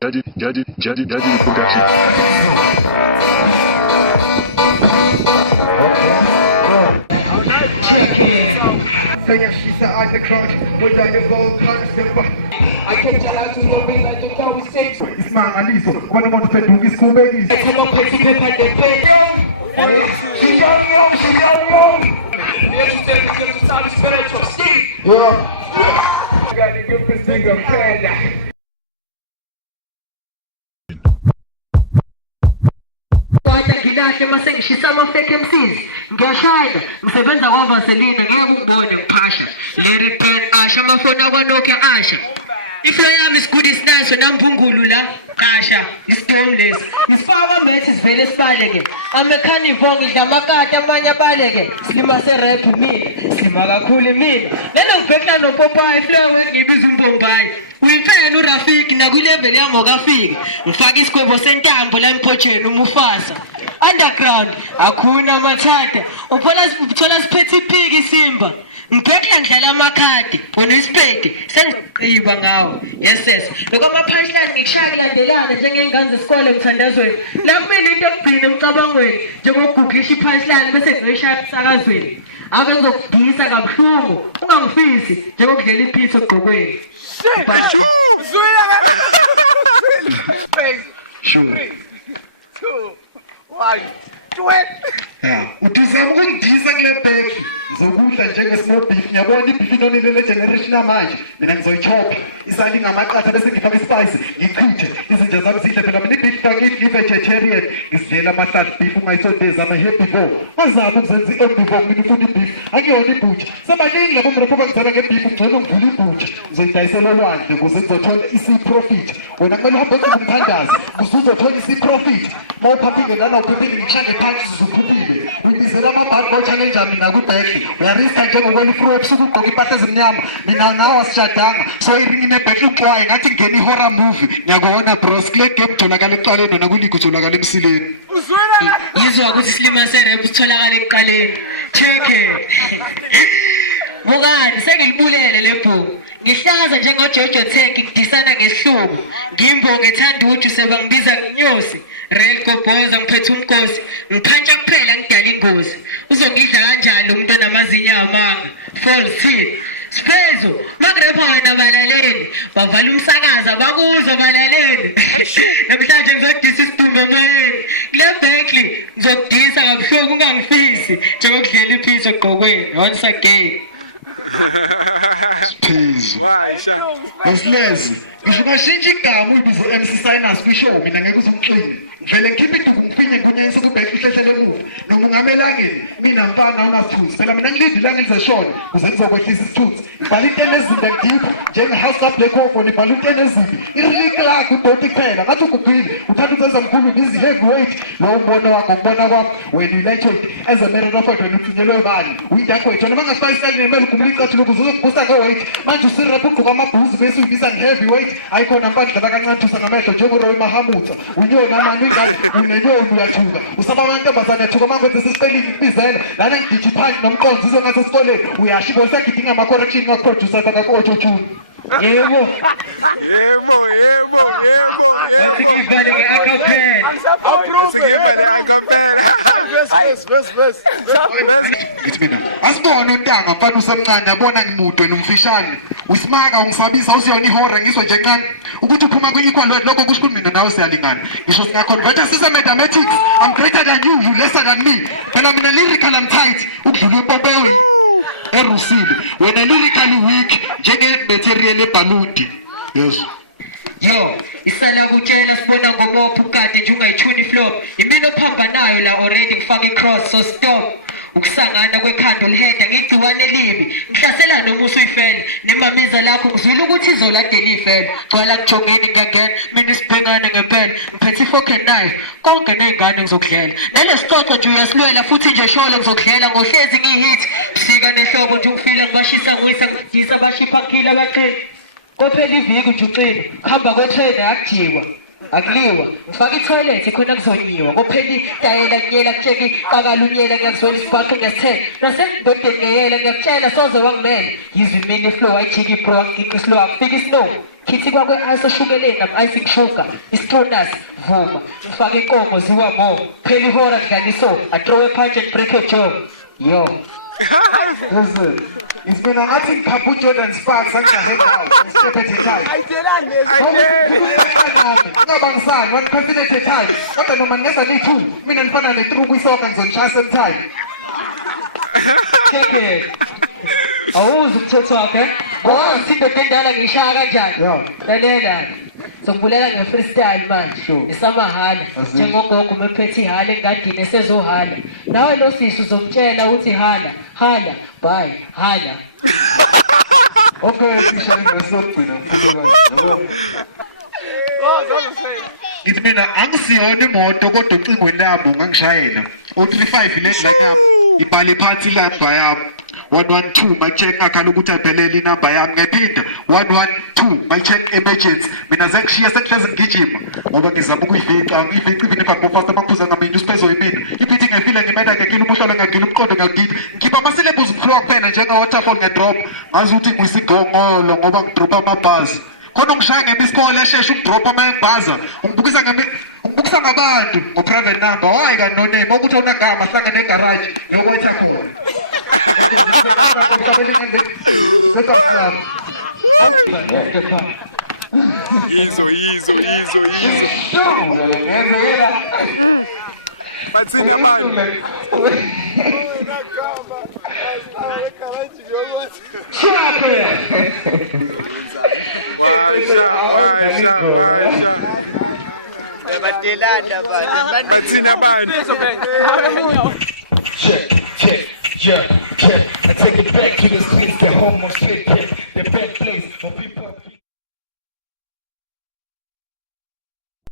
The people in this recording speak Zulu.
Jadi production. She said I'm the crowd, but I the gold I can't tell her to your ring like the cow is safe. It's my Aliso, what I want to do is cool babies. I come up with the paper and the bed. She young. Yes, she said it's going to sound spiritual. Yeah. I got to give this thing a pen. Ngilahle mase ngishisa ama-fake MCs ngiyashayda ngisebenza kwaVaseline ngeke ukubone ngiphasha Larry Pen asha amafoni akwaNokia asha iflow yami isigudi isinaso namphungulu la qasha istoneless isifaka methi sivele sibaleke amekhanivo ngidla amakati amanye abaleke silima serap mina silima kakhulu mina lelo ngibhekla noPopeye iflow ngibiza uMbombayi uyifana uRafiki nakulevel yangokafiki ngifaka isikwebo sentambo la emphotsheni uMufasa underground akuna mathada uthola siphethe iphiki Simba ngibhekla ngidlala amakhadi bona isipedi sengiqiba ngawo yes lokho ama-punchline ngikushaya kulandelana njengey'ngane zesikole emthandazweni la kumele into yokugcina emcabangweni njengokuguglisha i-punchline bese ngizoyishaya emsakazweni ake ngizokugisa kabuhlungu ungangifisi njengokudlela iphitha ogqokweni Three, 2, 1, do it! Utizama ukungidisa kule bheki ngizokudla njenge-small beef ngiyabona ibhifi inonile generation yamanje mina ngizoyichopha isali ngamaqatha bese ngifaka ispice ngichithe izinja zami zihle phela mina ibhifi ngakithi ngi-vegetarian ngizidlela amahlathi beef ungayisondezi ama-herbivore wazama ukuzenza i-herbivore mina ufuna ibhifi angiyona ibhutsha sebaningi labo mraphoba ngizala ngebhifi ngcono ngivula ibhutsha ngizoyidayisela olwandle ukuze ngizothola isi-profit wena kumele uhambe ethi ngumthandazi ukuze uzothola isi-profit ma uphaphile lana uphephile ngikushande phansi zizuphuphile ngibizela amabhadi bo-challenja mina kwibhekli uyarista njengokwela ifro ebusuku ugqoka impahla ezimnyama mina nawe asishadanga so iringi nebhekli uxwaye ngathi ngena i-horror movie ngiyakubona bros kule game utholakala ekuqaleni wona kwiliga utholakala emsileni yizwa ukuthi isilima serap sitholakala ekuqaleni cheke bukani sengilibulele le bhuku ngihlaza njengoJojo Tank ngidisana ngesihluku ngimbo ngethanda uju sebangibiza nginyosi Real Gobhoza ngiphethe umgosi ngiphantsha kuphela ngidala ingozi uzongidla kanjani lo muntu onamazinyo amanga false Siphezo magrepha wena balaleli bavala umsakaza bakuzwa balaleli namhlanje ngizodisa isidumbu emoyeni kule bhekli ngizokudisa kabuhlungu ungangifisi njengokudlela iphisi ogqokweni once again Siphezo asilezi ngisho ungashintsha igama uyibize MC Sinus kwishow mina ngeke uzungixini vele ngikhipha iduku ngifinye ngunyayisa kubheka ihlehlele kubo noma ungamelangeni mina mfana unasithunzi phela mina ngilinde ilanga elizeshona ukuze ngizokwehlisa isithunzi ngibhala into enezimbi ngidipha njenge-house ka-black hawk ngibhala into enezimbi iriliki lakho udoti kuphela ngathi ugugile uthanda ukwenza mkhulu bizi heavyweight lowo mbono wakho ngibona kwami wena uyi-lightweight as a matter of fact wena uthunyelwe bani uyi-darkweight wena mangasifayisitali nemele ugumula icathulo ukuze uzokubusa nge-weight manje usirep ugqoka amabhuzi bese uyibiza nge-heavyweight ayikhona mfana dlala kancane thusa ngamehlo njengoroy mahamutsa unyoni amani ingane unenyoni uyathuka usaba amantombazane athuka mangwenze sesipelini kubizela lana ngidiji phansi nomqonzi izongathi esikoleni uyasho ibo sagidinga ama-correction ngakuproducer kakako-ototune yebo wathi ngivale nge-acapella ngithi mina asibone untanga mfana usemncane yabona ngimude wena umfishane usimaka ungisabisa usiyona ihora ngizwa nje kancane ukuthi uphuma kwi-equal weight lokho kusho ukuthi mina nawe siyalingana ngisho singaconverta sise-mathematics I'm greater than you lesser than me phela mina lyrical I'm tight ukudlula ipopewe erusile wena lyrically weak njenge-material ebhalundi yes yo isana kutshela sibona ngomopho ukade nje ungayithuni iflow imina ophambanayo la already ngifaka i-cross so stop ukusangana kwekhanda oliheda ngigciwane elibi ngihlasela noma usuyifela nemamiza lakho ngizwile ukuthi izoladela iy'fela gcwala kujongeni ngangena mina isibhengane ngempela ngiphethe i-fork and knife konke ney'ngane ngizokudlela nale sicoco nje uyasilwela futhi nje sholo ngizokudlela ngohlezi ngiyi-hit busika nehlobo nje ukufila ngibashisa nguyisa ngidisa abashipha kukhila abaqeni kophela iviki nje ucina kuhamba kwetreni akujiwa akuliwa ngifaka ithoyilethi khona kuzonyiwa kophela itayela kunyela kutsheki kakalunyela ngiyakuzwela isibhaqo ngesithele nasengidodeni ngeyela ngiyakutshela soze wangimela yizwe imini iflow ayijiki ibro wangiqiqa islow akufika isnow khithi kwakwe-ice oshukeleni nam-icing sugar isitronus vuma ngifake inkomo ziwa mo phela ihora dlaliso athrow punch and break a jaw yo Listen, it's been ngathi ngikhapha uJordan Sparks angahang out ngisiphethe ekhaya. Ungabangisani one confident ekhaya. Kodwa noma ngeza ne2 mina nifana ne3 kwisoka ngizonishaya sometime. Keke awuzi ukuthetha wakhe ngoba ngithinde kendala ngishaya kanjani lalela Songibulela nge-freestyle manje isamahala njengogogo mephethe ihala engadini esezohala nawe lo sisi uzomtshela uthi hala bye hala Okay, sishaya ngesogcina mfundekazi yabo. Ngithi mina angisiyona imoto kodwa ucingweni labo ngangishayela o35 late la nyama ibhale phansi lamba yami 112 my check akhala ukuthi ayiphelele inamba yami ngephinda 112 my check emergency mina zakushiya sekuhleze ngigijima ngoba ngizama ukuyifica ngiyifica even if akufast amaphuza ngamini usipezo yimina ipithi ngefile ngimenda ngekile umushalo ngagila umqondo ngagidi ngikhipha ama-syllables flow kuphela njenga-waterfall ngedrop ngazi ukuthi ngiyisigongolo ngoba ngidropa amabhazi khona ngishaya ngemisikole eshesha ukudropa ama-buzzer ngibukisa ngabantu ngo-private number wayi kanoneme ukuthi awunagama hlangane negaraji yokwetha khona Easy. Check. I take it back to the streets, get home on straight, the best place for people.